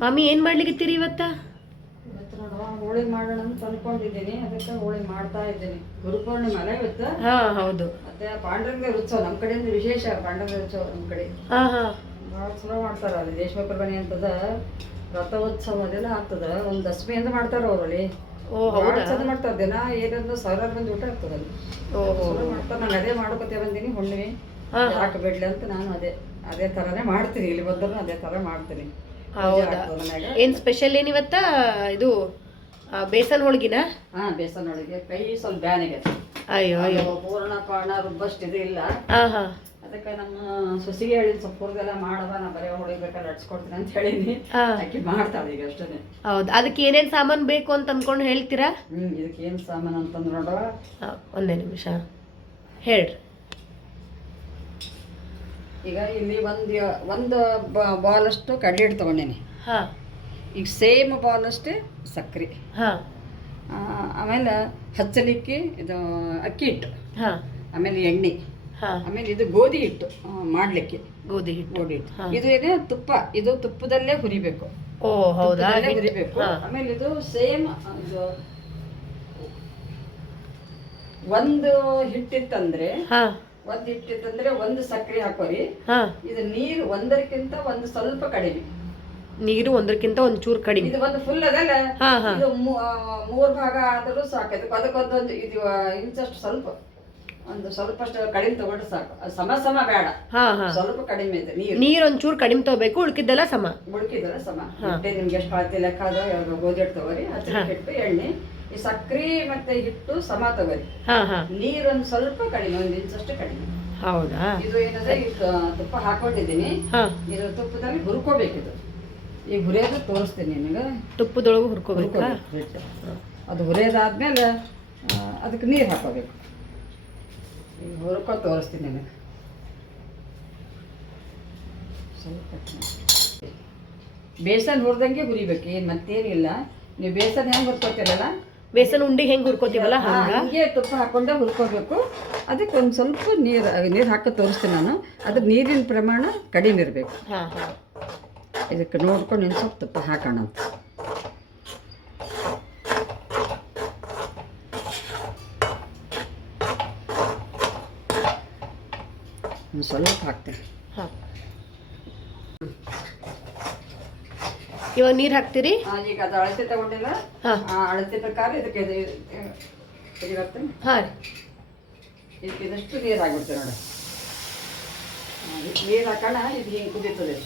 ಮಾಮಿ ಏನ್ ಮಾಡ್ಲಿಕ್ಕಿತ್ತೀರಿ ಇವತ್ತ? ಇವತ್ತು ನೋಡುವ ಹೋಳಿ ಮಾಡೋಣ ಅಂತ ಅನ್ಕೊಂಡಿದ್ದೀನಿ. ಅದಕ್ಕೆ ಮಾಡ್ತಾ ಇದ್ದೀನಿ. ಗುರುಪೂರ್ಣಿಮೆ ಅಲ್ಲ ಇವತ್ತು? ಹಾ ಹೌದು. ಮತ್ತೆ ಪಾಂಡುರಂಗ ಉತ್ಸವ ನಮ್ಮ ಕಡೆಯಿಂದ ವಿಶೇಷ ಪಾಂಡುರಂಗ ಉತ್ಸವ ನಮ್ಮ ಕಡೆ. ಹಾ ಹಾ. ಭಾಳ ಚಲೋ ಮಾಡ್ತಾರ ಅಲ್ಲಿ. ಮನೆ ಅಂತದ. ರಥೋತ್ಸವ ಅದೆಲ್ಲ ಆಗ್ತದ. ಒಂದು ದಶಮಿಯಿಂದ ಮಾಡ್ತಾರ ಅವ್ರಲ್ಲಿ. ಓ ಭಾಳ ಹೌದಾ ಚಂದ ಮಾಡ್ತಾರ. ದಿನ ಏನಂದ್ರೆ ಸಾವಿರಾರು ಮಂದಿ ಊಟ ಆಗ್ತದ ಅಲ್ಲಿ. ಓಹೋ ಚಲೋ ಮಾಡ್ತಾರ. ನಾನು ಅದೇ ಮಾಡ್ಕೊತೇ ಬಂದೀನಿ ಹುಣ್ಣಿಮೆ. ಹಾಕಬೇಡ್ಲಿ ಅಂತ ನಾನು ಅದೇ ಅದೇ ತರಾನೇ ಮಾಡ್ತೀನಿ. ಇಲ್ಲಿ ಬಂದ್ರು ಅದೇ ತರ ಮಾಡ್ತೀನಿ. ಹೌದಾ? ಏನು ಸ್ಪೆಷಲ್ ಏನ್ ಇವತ್ತ? ಇದು ಬೇಸನ್ ಹೋಳ್ಗಿನ? ಹಾ ಬೇಸನ್ ಹೋಳಿಗೆ. ಕೈ ಸ್ವಲ್ಪ ಬ್ಯಾನಿಗೆ ಅಯ್ಯೋ ಅಯ್ಯೋ. ಪೂರ್ಣ ಪಾಣ ರುಬ್ಬಷ್ಟು ಇದು ಇಲ್ಲ. ಹಾ ಹಾ. ಅದಕ್ಕೆ ನಮ್ಮ ಸೊಸಿಗೆ ಹೇಳಿದ್ ಸ್ವಲ್ಪ ಹುರಿದೆಲ್ಲ ಮಾಡವ ನಾ ಬರೀ ಬೇಕಾದ್ರೆ ಅಡ್ಸ್ಕೊಡ್ತೀನಿ ಅಂತ ಹೇಳಿನಿ ಅಕ್ಕಿ ಮಾಡ್ತಾವ ಮಾಡ್ತಾಳೆ ಈಗ ಅಷ್ಟೇ ಹೌದು ಅದಕ್ಕೆ ಏನೇನ್ ಸಾಮಾನ್ ಬೇಕು ಅಂತ ಅನ್ಕೊಂಡು ಹೇಳ್ತೀರಾ? ಹ್ಮ್ ಇದಕ್ಕೆ ಏನು ಸಾಮಾನು ಅಂತಂದ್ರೆ ನೋಡುವ ಒಂದೇ ನಿಮಿಷ. ಹೇಳ್ರಿ. ಈಗ ಇಲ್ಲಿ ಒಂದು ಒಂದು ಬಾಲ್ ಅಷ್ಟು ಕಡ್ಲೆ ಹಿಟ್ಟು ತಗೊಂಡೇನಿ. ಹಾ. ಈಗ ಸೇಮ್ ಬಾಲ್ ಅಷ್ಟೇ ಸಕ್ಕರೆ ಹಾ ಆಮೇಲೆ ಹಚ್ಚಲಿಕ್ಕೆ ಇದು ಅಕ್ಕಿ ಹಿಟ್ಟು. ಹಾ. ಆಮೇಲೆ ಎಣ್ಣೆ. ಆಮೇಲೆ ಇದು ಗೋಧಿ ಹಿಟ್ಟು ಮಾಡ್ಲಿಕ್ಕೆ. ಗೋಧಿ ಹಿಟ್ಟು. ಗೋಧಿ ಹಿಟ್ಟು. ಇದು ಏನೇ ತುಪ್ಪ ಇದು ತುಪ್ಪದಲ್ಲೇ ಹುರಿಬೇಕು. ಓ ಹೌದಾ? ಹುರಿಬೇಕು. ಆಮೇಲೆ ಇದು ಸೇಮ್ ಇದು ಒಂದು ಹಿಟ್ಟಿತ್ತಂದ್ರೆ ಹಾ. ಒಂದು ಇಟ್ಟಿತ್ತಂದ್ರೆ ಒಂದು ಸಕ್ಕರೆ ಹಾಕೋರಿ. ಹಾ. ಇದು ನೀರು ಒಂದರಕ್ಕಿಂತ ಒಂದು ಸ್ವಲ್ಪ ಕಡಿಮೆ. ನೀರು ಒಂದಕ್ಕಿಂತ ಒಂದ್ ಚೂರ್ ಕಡಿಮೆ. ಇದು ಒಂದು ಫುಲ್ ಅದಲ್ಲ? ಹಾ ಹಾ. ಇದು ಮೂ- ಆ, ಮೂರ್ ಭಾಗ ಆದರೂ ಸಾಕು. ಅದಕ್ಕೆ ಅದಕ್ಕೊಂದೊಂದು ಇದು ಇಂಚಷ್ಟು ಸ್ವಲ್ಪ. ಒಂದು ಸ್ವಲ್ಪ ಅಷ್ಟು ಕಡಿಮೆ ತಗೊಂಡ್ರೆ ಸಾಕು. ಅದು ಸಮ ಸಮ ಬೇಡ. ಹಾ ಹಾ. ಸ್ವಲ್ಪ ಕಡಿಮೆ ಇದೆ ನೀರು. ನೀರು ಒಂಚೂರು ಕಡಿಮೆ ತಗೋಬೇಕು ಉಳ್ಕಿದ್ದೆಲ್ಲ ಸಮ. ಮುಳುಕಿದ್ರೆ ಸಮ. ನಿಮ್ಗೆ ಎಷ್ಟು ಅಳತೆ ಲೆಕ್ಕ ಅದ ಗೋಧಿ ಹಿಟ್ಟು ತಗೋರಿ. ಹಚ್ಚಿ ಹಿಟ್ಟು ಎಣ್ಣೆ. ಈ ಸಕ್ರೆ ಮತ್ತೆ ಹಿಟ್ಟು ಸಮ ತಗೋರಿ ನೀರೊಂದು ಹಾ ಸ್ವಲ್ಪ ಕಡಿಮೆ ಒಂದು ಇಂಚಷ್ಟು ಕಡಿಮೆ. ಹೌದಾ? ಇದು ಏನಂದ್ರೆ ತುಪ್ಪ ಹಾಕೊಂಡಿದ್ದೀನಿ. ಇದು ತುಪ್ಪದಲ್ಲಿ ಹುರ್ಕೋಬೇಕು ಇದು. ಈಗ ಹುರಿಯೋದು ತೋರಿಸ್ತೀನಿ ನಿನಗೆ ತುಪ್ಪದೊಳಗೆ ಹುರ್ಕೋಬೇಕಾ. ಅದು ಹುರಿಯೋದಾದ್ಮೇಲೆ ಆದ್ಮೇಲೆ ಅದಕ್ಕೆ ನೀರು ಹಾಕೋಬೇಕು. ಈಗ ಹುರ್ಕೋ ತೋರಿಸ್ತೀನಿ ನಿನಗೆ ಸ್ವಲ್ಪ ಬೇಸನ್ ಹುರಿದಂಗೆ ಹುರಿಬೇಕು ಏನು ಮತ್ತೇನಿಲ್ಲ. ನೀವು ಬೇಸನ್ ಹೆಂಗೆ ಹುರ್ಕೋತಿರಲ್ಲ? ಬೇಸನ್ ಉಂಡಿಗೆ ಹೆಂಗೆ ಹುರ್ಕೋತೀವಲ್ಲ? ಹಾಗೆ? ಹಂಗ ತುಪ್ಪ ಹಾಕೊಂಡೆ ಹುರ್ಕೋಬೇಕು. ಅದಕ್ಕೆ ಒಂದು ಸ್ವಲ್ಪ ನೀರು ನೀರು ಹಾಕಿ ತೋರಿಸ್ತೀನಿ ನಾನು. ಅದ್ರ ನೀರಿನ ಪ್ರಮಾಣ ಕಡಿಮೆ ಇರಬೇಕು. ಹಾ ಹಾ. ಇದಕ್ಕೆ ನೋಡ್ಕೊಂಡು ಇನ್ನು ಸ್ವಲ್ಪ ತುಪ್ಪ ಹಾಕೋಣ ಅಂತ. ಸ್ವಲ್ಪ ಹಾಕ್ತೇನೆ. ಹಾ. ಇವಾಗ ನೀರ್ ಹಾಕ್ತೀರಿ? ಈಗ ಅದು ಅಳತೆ ತಗೊಂಡಿಲ್ಲ. ಹಾ. ಆ ಅಳತೆ ಪ್ರಕಾರ ಇದಕ್ಕೆ ಇದು ಇದು ಹಾ ಇದಕ್ಕೆ ಇದಷ್ಟು ನೀರು ಆಗುತ್ತೆ ನೋಡಿ. ನೀರು ಹಾಕೋಣ ಇದು ಹಿಂಗೆ ಕುದೀತದೆ.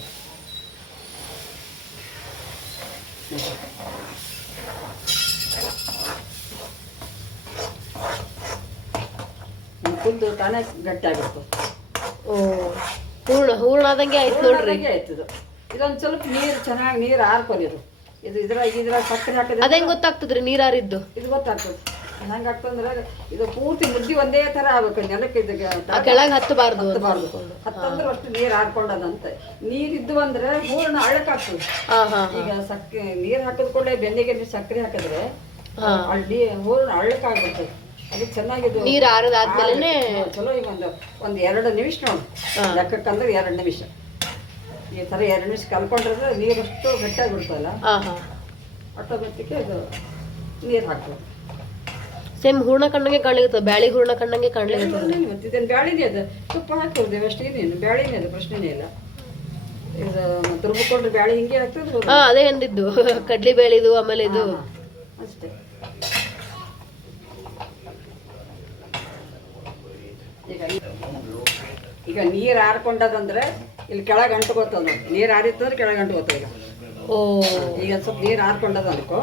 ಕುದ್ದು ತಾನೇ ಗಟ್ಟಿ ಆಗುತ್ತೆ ಓ ಹೂರ್ಣ ಹೂರ್ಣ ಆದಂಗೆ ಆಯ್ತು ನೋಡ್ರಿ. ಆಯ್ತದು ಇದೊಂದು ಸ್ವಲ್ಪ ನೀರು ಚೆನ್ನಾಗಿ ನೀರು ಆರ್ಕೊಲಿ ಇದು ಇದ್ರಾಗ ಇದ್ರ ಇದ್ರ ಸಕ್ಕರೆ ಹಾಕಿದ್ರೆ ಅದೇ ಗೊತ್ತಾಗ್ತದ್ರಿ ನೀರಾರಿದ್ದು ಇದು ಗೊತ್ತಾಗ್ತದೆ. ಹೆಂಗೆ ಆಗ್ತಂದ್ರೆ ಇದು ಪೂರ್ತಿ ಮುದ್ದಿ ಒಂದೇ ತರ ಆಗ್ಬೇಕು ನೆಲಕ್ಕೆ ಇದಕ್ಕೆ ಕೆಳಗ್ ಹತ್ತಬಾರ್ದು ಹತ್ತಬಾರ್ದು. ಹತ್ತಂದ್ರೆ ಅಷ್ಟು ನೀರು ಹಾರ್ಕೊಂಡದಂತೆ ಇದ್ದು ಅಂದ್ರೆ ಹೂರ್ಣ ಅಳಕಾಗ್ತದೆ. ಈಗ ಸಕ್ಕರೆ ನೀರು ಹಾಕಿದ ಕೂಡಲೇ ನೀವು ಸಕ್ಕರೆ ಹಾಕಿದ್ರೆ. ಅಲ್ಲಿ ಹೂರ್ಣ ಅಳ್ಳಕ್ಕಾಗ್ಬಿಡ್ತದೆ ಚೆನ್ನಾಗಿದೆ ಚೆನ್ನಾಗಿದು ನೀರ್ ಆರದಾದ್ಮೇಲೆ ಚಲೋ ಈಗ ಒಂದು ಒಂದು ಎರಡು ನಿಮಿಷ ನೋಡಿ. ಲೆಕ್ಕಕ್ಕಂದ್ರೆ ಎರಡು ನಿಮಿಷ. ಈ ಥರ ಎರಡು ನಿಮಿಷ ಕಲ್ಕೊಂಡ್ರೆ ನೀರಷ್ಟು ಗಟ್ಟಿಯಾಗ್ಬಿಡ್ತಲ್ಲ ಹಾ ಹಾ ಆಟೋಮೆಟಿಕ್ ಅದು ನೀರು ಹಾಕ್ಬೇಕು ಸೇಮ್ ಹೂರ್ಣ ಕಣ್ಣಂಗೆ ಕಾಣ್ಲಿಕ್ಕೆ ಬ್ಯಾಳಿ ಹೂರ್ಣ ಕಣ್ಣಂಗೆ ಕಾಣ್ಲಿಕತ್ತದ? ಇದನ್ನು ಇದೇನು ಬ್ಯಾಳಿನೇ ಅದು. ತುಪ್ಪ ಹಾಕೋದೇವೆ ಅಷ್ಟು ಏನೇನು ಬ್ಯಾಳಿನೇ ಅದು ಪ್ರಶ್ನೆನೇ ಇಲ್ಲ. ಇದು ತುರ್ಬಿಕೊಂಡ್ರೆ ಬ್ಯಾಳಿ ಹಿಂಗೆ ಆಗ್ತದೆ ಹಾಂ ಅದೇ ಅಂದಿದ್ದು. ಕಡ್ಲಿ ಇದು ಆಮೇಲೆ ಇದು. ಅಷ್ಟೇ. ಈಗ ಈಗ ನೀರು ಆರ್ಕೊಂಡದಂದ್ರೆ ಇಲ್ಲಿ ಕೆಳಗೆ ಅಂಟ್ಕೋತದ ನೀರು ಆರಿತ್ತಂದ್ರೆ ಕೆಳಗೆ ಅಂಟ್ಕೋತದ ಈಗ. ಓ. ಈಗ ಒಂದ್ ಸ್ವಲ್ಪ ನೀರು ಆರ್ಕೊಂಡದ ಅನ್ಕೋ.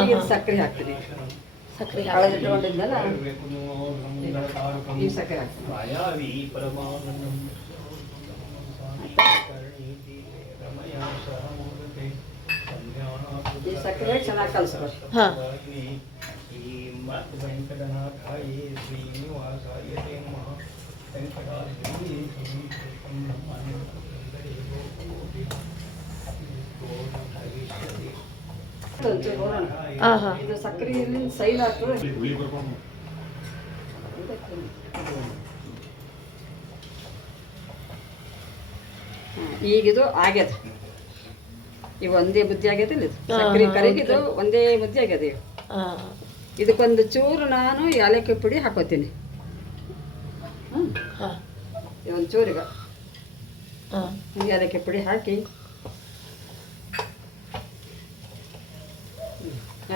ಈಗ ಇದು ಸಕ್ಕರೆ ಹಾಕ್ತೀನಿ. ಸಕ್ರಿ ಕಳೆದಿಟ್ಕೊಂಡಿದ್ದಲ್ಲ ಈ ಸಕ್ಕರೆ ಹಾಕ್ತೀನಿ. ಈ ಸಕ್ಕರೆ ಚೆನ್ನಾಗಿ ಕಲಿಸ್ಬೇಕು ಹಾ. ಇದು ಸಕ್ಕರೆ ಸೈಲ್ ಈಗಿದು ಆಗ್ಯದ. ಇವು ಒಂದೇ ಬುದ್ಧಿ ಆಗ್ಯದ ಸಕ್ರೆ ಹಾ, ಕರಿಗಿದು ಒಂದೇ ಬುದ್ಧಿ ಆಗ್ಯದ ಇವು ಇದಕ್ಕೊಂದು ಚೂರು ನಾನು ಏಲಕ್ಕಿ ಪುಡಿ ಹಾಕೋತೀನಿ. ಹ್ಮ್ ಹಾ. ಒಂದು ಚೂರಿಗ. ಹಾ. ಏಲಕ್ಕಿ ಪುಡಿ ಹಾಕಿ.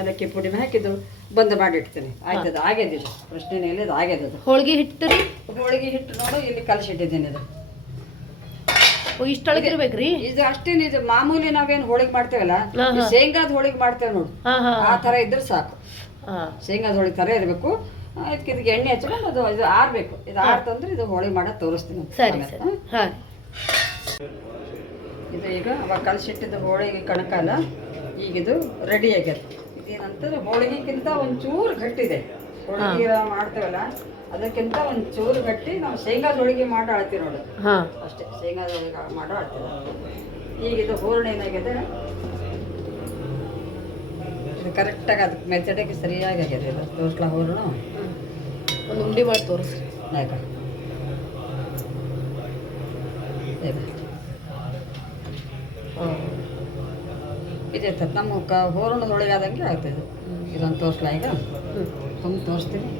ಅದಕ್ಕೆ ಪುಡಿ ಹಾಕಿದ್ದು ಬಂದ್ ಮಾಡಿಡ್ತೀನಿ. ಆಯ್ತದ ಆಗ್ಯದಿಲ್ಲ. ಪ್ರಶ್ನೆ ಇಲ್ಲ ಅದು ಆಗ್ಯದದು. ಹೋಳಿಗೆ ಹಿಟ್ಟು ರೀ ಹೋಳಿಗೆ ಹಿಟ್ಟು ನೋಡು ಇಲ್ಲಿ ಕಲಸಿಟ್ಟಿದ್ದೀನಿ ಇಷ್ಟೊಳಗೆ ಇರ್ಬೇಕ್ರಿ? ಇದು ಅಷ್ಟೇನು ಇದು ಮಾಮೂಲಿ ನಾವೇನು ಹೋಳಿಗೆ ಮಾಡ್ತೇವಲ್ಲ? ಶೇಂಗಾದ ಹೋಳಿಗೆ ಮಾಡ್ತೇವೆ ನೋಡು. ಆ ಥರ ಇದ್ರೆ ಸಾಕು. ಶೇಂಗಾದ ಹೋಳಿಗೆ ಥರ ಇರಬೇಕು. ಅದಕ್ಕೆ ಇದಕ್ಕೆ ಎಣ್ಣೆ ಹಚ್ಕೊಂಡು ಅದು ಇದು ಆರಬೇಕು. ಇದು ಆರ್ತಂದ್ರೆ ಇದು ಹೋಳಿಗೆ ಮಾಡೋದು ತೋರಿಸ್ತೀನಿ. ಸರಿ ಸರಿ. ಹ್ಮ್? ಇದು ಈಗ ಅವಾಗ ಕಲಸಿಟ್ಟಿದ್ದು ಹೋಳಿಗೆ ಕಣಕಾಲ ಈಗ ಇದು ರೆಡಿ ಆಗ್ಯದ ಇದೇನಂತಂದ್ರೆ ಹೋಳಿಗೆಗಿಂತ ಒಂಚೂರು ಗಟ್ಟಿದೆ. ಹೋಳಿಗೆ ಮಾಡ್ತೇವಲ್ಲ ಅದಕ್ಕಿಂತ ಒಂಚೂರು ಗಟ್ಟಿ ನಾವು ಶೇಂಗಾದ ಹೋಳಿಗೆ ಮಾಡಿ ಅಳ್ತೀವಿ ನೋಡು. ಅಷ್ಟೇ ಶೇಂಗಾದ ಹೋಳಿಗೆ ಮಾಡೋ ಅಳ್ತೀವಿ ಈಗ ಇದು ಹೂರಣ ಏನಾಗಿದೆ ಇದು ಕರೆಕ್ಟಾಗಿ ಅದಕ್ಕೆ ಮೆಥಡಿಗೆ ಸರಿಯಾಗಿ ಆಗಿದೆ. ಇದು ತೋಟ್ಲ ಹೂರಣ? ಒಂದು ಉಂಡಿ ಮಾಡಿ ತೋರಿಸ್ರಿ. ಯಾಕ ಇದೆ ಹಾ ಇದೇ ಥರ ನಮ್ಮ ಕ ಹೂರಣದೊಳಗೆ ಆದಂಗೆ ಆಗ್ತದೆ ಇದೊಂದು ತೋರಿಸ್ಲಾ ಈಗ? ತುಂಬ ತೋರಿಸ್ತೀನಿ.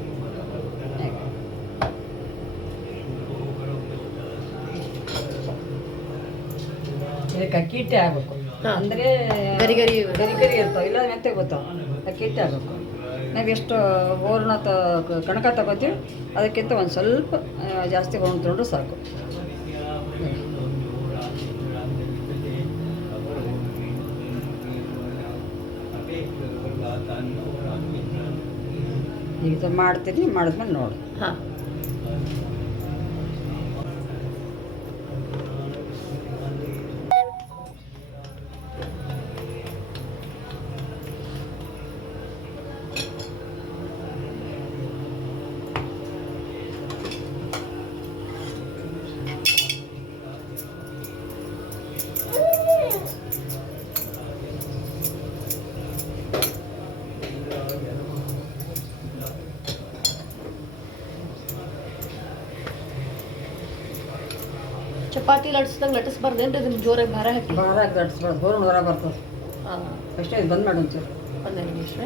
ಇದಕ್ಕೆ ಅಕ್ಕಿ ಹಿಟ್ಟೆ ಆಗಬೇಕು. ಅಂದರೆ ಗರಿ ಗರಿ ಗರಿ ಗರಿ ಇರ್ತಾವೆ. ಇಲ್ಲ ಮೆತ್ತೆ ಗೊತ್ತಾವ. ಅಕ್ಕಿ ಹಿಟ್ಟೆ ಆಗಬೇಕು. ನಾವು ಎಷ್ಟು ಹೂರ್ಣ ತ ಕಣಕ ತಗೋತೀವಿ, ಅದಕ್ಕಿಂತ ಒಂದು ಸ್ವಲ್ಪ ಜಾಸ್ತಿ ಹೂರ್ಣ ತೊಗೊಂಡ್ರೆ ಸಾಕು. ಈಗ ಮಾಡ್ತೀನಿ, ಮಾಡಿದ್ಮೇಲೆ ನೋಡಿ. ಹಾ. ಚಪಾತಿ ಲಟ್ಸ್ದಂಗೆ ಲಟ್ಟಿಸ್ಬಾರ್ದೇನ್ರಿ ಇದನ್ನ ಜೋರಾಗಿ ಭಾರ ಹಾಕಿ ಭಾರ ದಡ್ಸ್ಬಾರ್ದು ಹೂರ್ಣ ಹೊರ ಬರ್ತದೆ ಹಾಂ ಅಷ್ಟೇ ಇದು ಬಂದ್ ಮಾಡಿ ಒಂಚೂರು ಒಂದೆರಡು ನಿಮಿಷ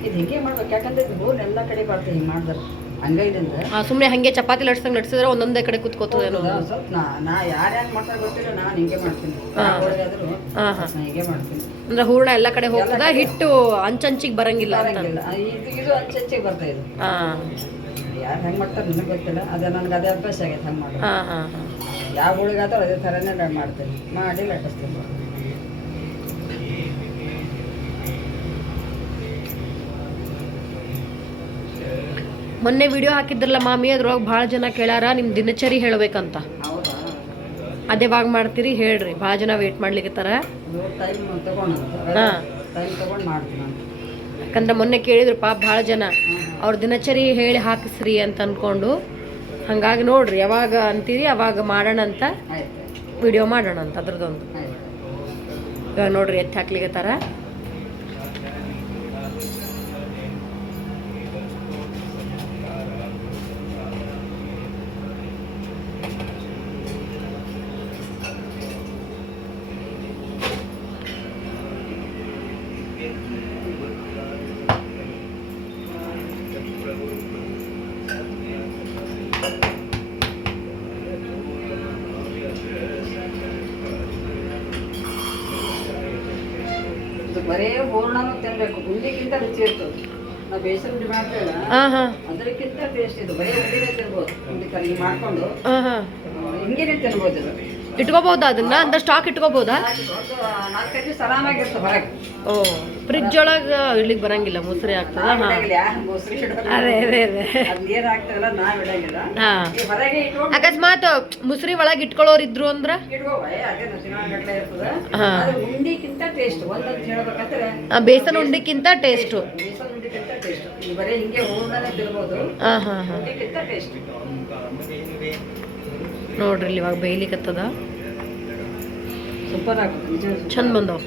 ಇದು ಹಿಂಗೆ ಮಾಡ್ಬೇಕು ಯಾಕಂದ್ರೆ ಇದು ಹೂರ್ಣ ಎಲ್ಲ ಕಡೆ ಬರ್ತದೆ ಹಿಂಗೆ ಮಾಡಿದ್ರೆ ಅಂಗೈಲಿಂದ ಹಾಂ ಸುಮ್ಮನೆ ಹಾಗೆ ಚಪಾತಿ ಲಟ್ಸಂಗ್ ಲಟ್ಸಿದ್ರೆ ಒಂದೊಂದೇ ಕಡೆ ಕುತ್ಕೋತದೆ ಅಂದ್ರೆ ಹೂರ್ಣ ಎಲ್ಲ ಕಡೆ ಹೋಗ್ತದ ಹಿಟ್ಟು ಅಂಚಂಚಿಗೆ ಬರಂಗಿಲ್ಲ ಅಂತ? ಹಾಂ. ಯಾರು ಹೆಂಗೆ ಮಾಡ್ತಾರೆ ನನಗೆ ಗೊತ್ತಿಲ್ಲ ಅದೇ ನನಗೆ ಅದೇ ಅಭ್ಯಾಸ ಆಗೈತೆ ಹಂಗೆ ಮಾಡೋದು. ಯಾವ ಹುಳಿಗಾದ್ರೂ ಅದೇ ಥರನೇ ಮಾಡ್ತೀನಿ. ಮಾಡಿ ಲಟ್ಟಿಸ್ತೀನಿ. ಮೊನ್ನೆ ವಿಡಿಯೋ ಹಾಕಿದ್ರಲ್ಲ ಮಾಮಿ ಅದ್ರೊಳಗೆ ಭಾಳ ಜನ ಕೇಳ್ಯಾರ ನಿಮ್ಮ ದಿನಚರಿ ಹೇಳ್ಬೇಕಂತ. ಅದೇ ಭಾಗ ಮಾಡ್ತೀರಿ ಹೇಳ್ರಿ ಭಾಳ ಜನ ವೇಟ್ ಮಾಡ್ಲಿಕ್ಕತ್ತಾರ ಹಾಂ. ಯಾಕಂದ್ರೆ ಮೊನ್ನೆ ಕೇಳಿದ್ರು ಪಾಪ ಭಾಳ ಜನ ಅವ್ರ ದಿನಚರಿ ಹೇಳಿ ಹಾಕಿಸ್ರಿ ಅಂತ ಅನ್ಕೊಂಡು. ಹಂಗಾಗಿ ನೋಡ್ರಿ ಯಾವಾಗ ಅಂತೀರಿ ಅವಾಗ ಮಾಡೋಣ ಅಂತ ವಿಡಿಯೋ ಮಾಡೋಣ ಅಂತ ಅದ್ರದ್ದೊಂದು ಇವಾಗ ನೋಡ್ರಿ ಎತ್ತಿ ಹಾಕ್ಲಿಕ್ಕತ್ತಾರ ಬರೇ ಹೂರ್ಣನೂ ತಿನ್ಬೇಕು. ಉಂಡಿಗಿಂತ ರುಚಿ ಇರ್ತದೆ. ನಾವು ಬೇಸನ್ ಉಂಡಿ ಹಾಂ ಅದಕ್ಕಿಂತ ಟೇಸ್ಟ್ ಇದು. ಬರೀ ಉಂಡಿನೇ ತಿನ್ಬೋದು. ಉಂಡಿ ಕರಿ ಮಾಡ್ಕೊಂಡು ಹಿಂಗೇನೆ ತಿನ್ಬೋದು ಇದು. ಇಟ್ಕೋಬಹುದಾ ಅದನ್ನ? ಅಂದ್ರೆ ಸ್ಟಾಕ್ ಇಟ್ಕೋಬಹುದಾ ನಾಲ್ಕೈದು ದಿವಸ ಆರಾಮಾಗಿರ್ತದೆ ಹೊರಗೆ. ಓ. ಫ್ರಿಜ್ ಒಳಗೆ ಇಡ್ಲಿಕ್ಕೆ ಬರಂಗಿಲ್ಲ ಮುಸ್ರಿ ಆಗ್ತದ ಹಾಂ. ಅದೇ ಅದೇ ಅದೇ. ಹಾಂ. ಅಕಸ್ಮಾತ್ ಮುಸ್ರಿ ಒಳಗೆ ಇಟ್ಕೊಳ್ಳೋರು ಇದ್ರು ಅಂದ್ರ? ಹಾಂ. ಬೇಸನ್ ಉಂಡಿಕ್ಕಿಂತ ಟೇಸ್ಟು ಹಾಂ ಹಾಂ ಹಾಂ. ನೋಡ್ರಿ ಇಲ್ಲಿ ಇವಾಗ ಬೇಯ್ಲಿಕ್ಕತ್ತದ ಸೂಪರ್ ಚಂದ ಬಂದವ.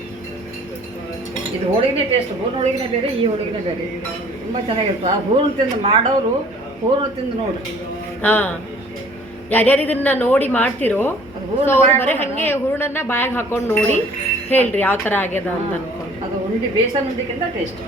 ಇದು ಹೋಳಿಗೆ ಟೇಸ್ಟ್ ಹೂರ್ಣ ಹೋಳಿಗೆ ಬೇರೆ ಈ ಹೋಳಿಗೆ ಬೇರೆ. ತುಂಬ ಚೆನ್ನಾಗಿರುತ್ತೆ. ಆ ಹೂರ್ಣ ತಿಂದು ಮಾಡೋರು ಹೂರ್ಣ ತಿಂದು ನೋಡ್ರಿ. ಹಾ. ಯಾರ್ಯಾರು ಇದನ್ನ ನೋಡಿ ಮಾಡ್ತಿರೋ ಸೊ ಅವ್ರು ಬರೀ ಹಂಗೆ ಹೂರ್ಣನ್ನ ಬಾಯಾಗ ಹಾಕೊಂಡು ನೋಡಿ ಹೇಳ್ರಿ ಯಾವ ಥರ ಆಗ್ಯದ ಅಂತ ಅನ್ಕೊಂಡು. ಅದು ಉಂಡಿ ಬೇಸನ್ ಉಂಡಿಗಿಂತ ಟೇಸ್ಟ್